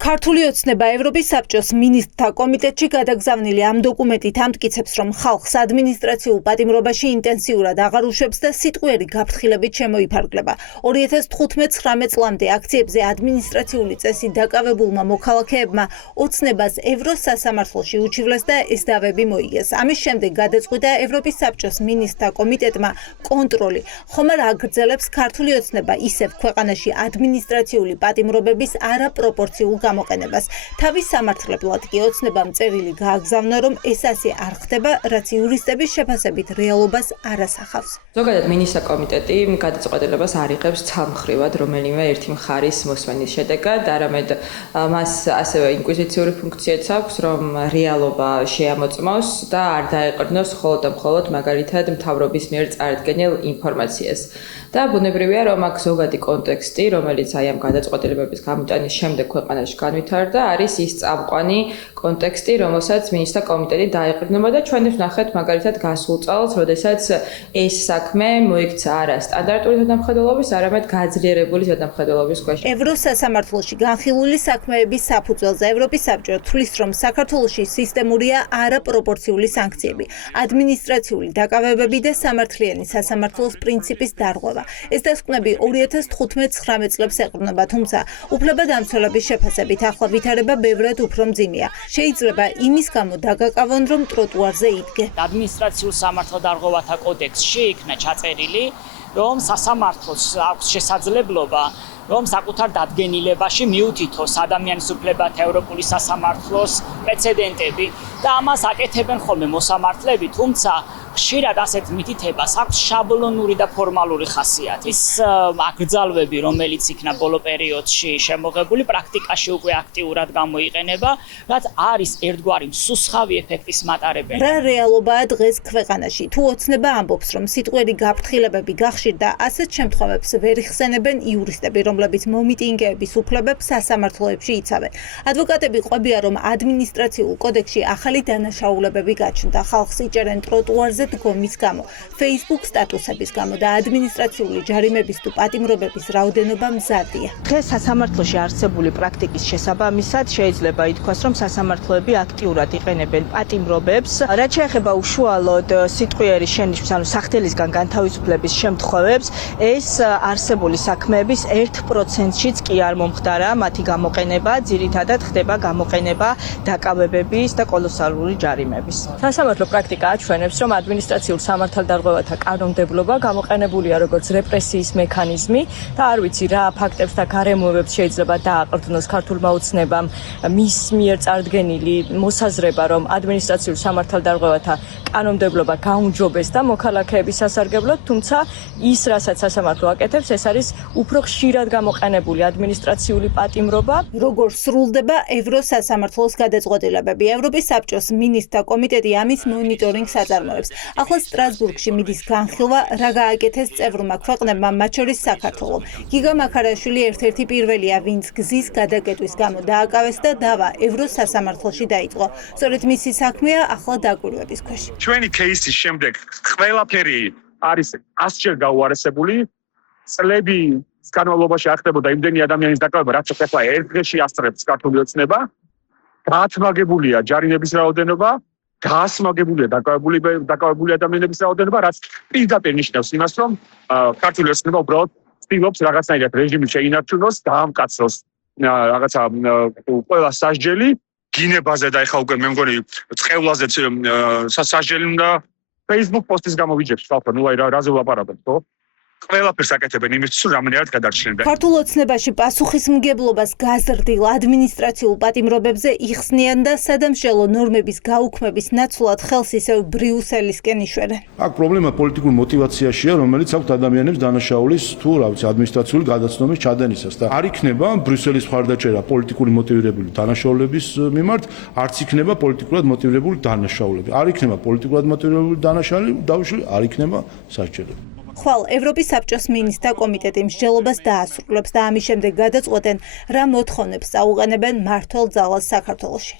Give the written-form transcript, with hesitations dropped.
ქართული ოცნება ევროპის საბჭოს მინისტრთა კომიტეტში გადაგზავნილი ამ დოკუმენტით ამტკიცებს, რომ ხალხს ადმინისტრაციულ პატიმრობაში ინტენსიურად აღარ უშვებს და სიტყვიერი გაფრთხილებით შემოიფარგლება. 2015-19 წლამდე აქციებზე ადმინისტრაციული წესით დაკავებულმა მოქალაქეებმა ოცნებას ევროს სასამართლოში უჩივლეს და ეს დავები მოიგეს. ამის შემდეგ გადაწყვიტა ევროპის საბჭოს მინისტრთა კომიტეტმა კონტროლი, ხომ არ აგრძელებს ქართული ოცნება ისევ ქვეყანაში ადმინისტრაციული პატიმრობების არაპროპორციულ გამოყენებას. თავის სამართლებლად კი ოცნებამ წერილი გააგზავნა, რომ ეს ასე არ ხდება, რაც იურისტების შეფასებით რეალობას არ ასახავს. ზოგადად მინისტრთა კომიტეტი გადაწყვეტილებას არ იღებს ცალმხრივად რომელიმე ერთი მხარის მოსმენის შედეგად, არამედ მას ასევე ინკვიზიციური ფუნქციაც აქვს, რომ რეალობა შეამოწმოს და არ დაეყრდნოს მხოლოდ და მხოლოდ მაგალითად მთავრობის მიერ წარდგენილ ინფორმაციას. და ბუნებრივია, რომ აქ ზოგადი კონტექსტი, რომელიც აი ამ გადაწყვეტილებების გამოტანის შემდეგ ქვეყანაში განვითარდა, არის ის წამყვანი კონტექსტი, რომელსაც მინისტრთა კომიტეტი დაეყრდნობა და ჩვენ ვნახეთ მაგალითად გასულ წელს, როდესაც ეს საქმე მოიქცა არა სტანდარტული ზედამხედველობის, არამედ გაძლიერებული ზედამხედველობის ქვეშ. ევროს სასამართლოში განხილული საქმეების საფუძველზე ევროპის საბჭო თვლის, რომ საქართველოში სისტემურია არაპროპორციული სანქციები, ადმინისტრაციული დაკავებები და სამართლიანი სასამართლოს პრინციპის დარღვევა. ეს დასკვნები 2015-19 წლებს ეყრდნობა, თუმცა უფლებადამცველების შეფასებით ახლა ვითარება ბევრად უფრო მძიმეა. შეიძლება იმის გამო დაგაკავონ, რომ ტროტუარზე იდგე. ადმინისტრაციულ სამართალდარღვევათა კოდექსში იქნა ჩაწერილი, რომ სასამართლოს აქვს შესაძლებლობა რომ საკუთარ დადგენილებაში მიუთითოს ადამიანის უფლებათა ევროპული სასამართლოს პრეცედენტები და ამას აკეთებენ ხოლმე მოსამართლეები, თუმცა ხშირად ასეთ მითითებას აქვს შაბლონური და ფორმალური ხასიათი. ის აკრძალვები, რომელიც იქნა ბოლო პერიოდში შემოღებული, პრაქტიკაში უკვე აქტიურად გამოიყენება, რაც არის ერთგვარი მსუსხავი ეფექტის მატარებელი. რა რეალობაა დღეს ქვეყანაში? თუ ოცნება ამბობს, რომ სიტყვიერი გაფრთხილებები გახშირდა, ასეთ შემთხვევებს ვერ იხსენებენ იურისტები, რომლებიც მომიტინგეების უფლებებს სასამართლოებში იცავენ. ადვოკატები ყვებიან, რომ ადმინისტრაციულ კოდექსში ახალი დანაშაულებები გაჩნდა, ხალხს იჭერენ ტროტუარზე დგომის გამო, Facebook სტატუსების გამო და ადმინისტრაციული ჯარიმების თუ პატიმრობების რაოდენობა მზარდია. დღეს სასამართლოში არსებული პრაქტიკის შესაბამისად შეიძლება ითქვას, რომ სასამართლოები აქტიურად იყენებენ პატიმრობებს. რაც შეეხება უშუალოდ სიტყვიერი შენიშვნის, ანუ სახდელისგან განთავისუფლების შემთხვევებს, ეს არსებული საქმეების 1%-შიც კი არ მომხდარა მათი გამოყენება, ძირითადად ხდება გამოყენება დაკავებების და კოლოსალური ჯარიმების. სასამართლო პრაქტიკა აჩვენებს, რომ ადმინისტრაციულ სამართალდარღვევათა კანონმდებლობა გამოყენებულია როგორც რეპრესიის მექანიზმი და არ ვიცი რა ფაქტებს და გარემოებებს შეიძლება დააყრდნოს ქართულმა ოცნებამ მის მიერ წარდგენილი მოსაზრება, რომ ადმინისტრაციულ სამართალდარღვევათა კანონმდებლობა გაუმჯობეს და მოქალაქეების სასარგებლოდ, თუმცა ის, რასაც სასამართლო აკეთებს, ეს არის უფრო ხშირად გამოყენებული ადმინისტრაციული პატიმრობა. როგორ სრულდება ევროს სასამართლოს გადაწყვეტილებები? ევროპის საბჭოს მინისტრთა კომიტეტი ამის მონიტორინგს აწარმოებს. ახლა სტრასბურგში მიდის განხილვა, რა გააკეთეს წევრმა ქვეყნებმა, მათ შორის საქართველომ. გიგა მაქარაშვილი ერთ-ერთი პირველია, ვინც გზის გადაკეტვის გამო დააკავეს და დავა ევროს სასამართლოში დაიწყო. სწორედ მისი საქმეა ახლა დაკვირვების ქვეშ. ჩვენი кейსის შემდეგ ყველაფერი არის 100-ჯერ გაუარესებული. წლები განმავლობაში არ ხდებოდა იმდენი ადამიანის დაკავება, რაც ახლა ერთ დღეში ასწრებს ქართული ოცნება. გაათმაგებულია ჯარიმების რაოდენობა, გაასმაგებულია დაკავებული ადამიანების რაოდენობა, რაც პირდაპირ ნიშნავს იმას, რომ ქართული ოცნება უბრალოდ ცდილობს რაღაცნაირად რეჟიმი შეინარჩუნოს, დაამკაცოს რაღაცა ყველა სასჯელი გინებაზე და ეხლა უკვე მე მგონი წყევლაზეც სასჯელი უნდა Facebook პოსტის გამო ვიჯებს, თქო, ნუ აი რაზე ვლაპარაკობ, ხო? ყველაფერს აკეთებენ იმისთვის, რომ რამენერად გადარჩნენ. ქართულ ოცნებაში პასუხისმგებლობას გაზრდილ ადმინისტრაციულ პატიმრობებზე იხსნიან და სადამსჯელო ნორმების გაუქმების ნაცვლად ხელს ისევ ბრიუსელისკენ იშვერენ. აქ პრობლემა პოლიტიკურ მოტივაციაშია, რომელიც აქვს ადამიანებს დანაშაულის თუ რა ვიცი ადმინისტრაციული გადაცნობის ჩადენისას და არ იქნება ბრიუსელის მხარდაჭერა პოლიტიკური მოტივირებული დანაშაულების მიმართ, არც იქნება პოლიტიკურად მოტივირებული დანაშაულები. არ იქნება პოლიტიკურად მოტივირებული დანაშაულები, არ იქნება სასჯელები. ხვალ ევროპის საბჭოს მინისტრთა კომიტეტი მსჯელობას დაასრულებს და ამის შემდეგ გადაწყვეტენ, რა მოთხოვნებს წაუყენებენ მმართველ ძალას საქართველოში.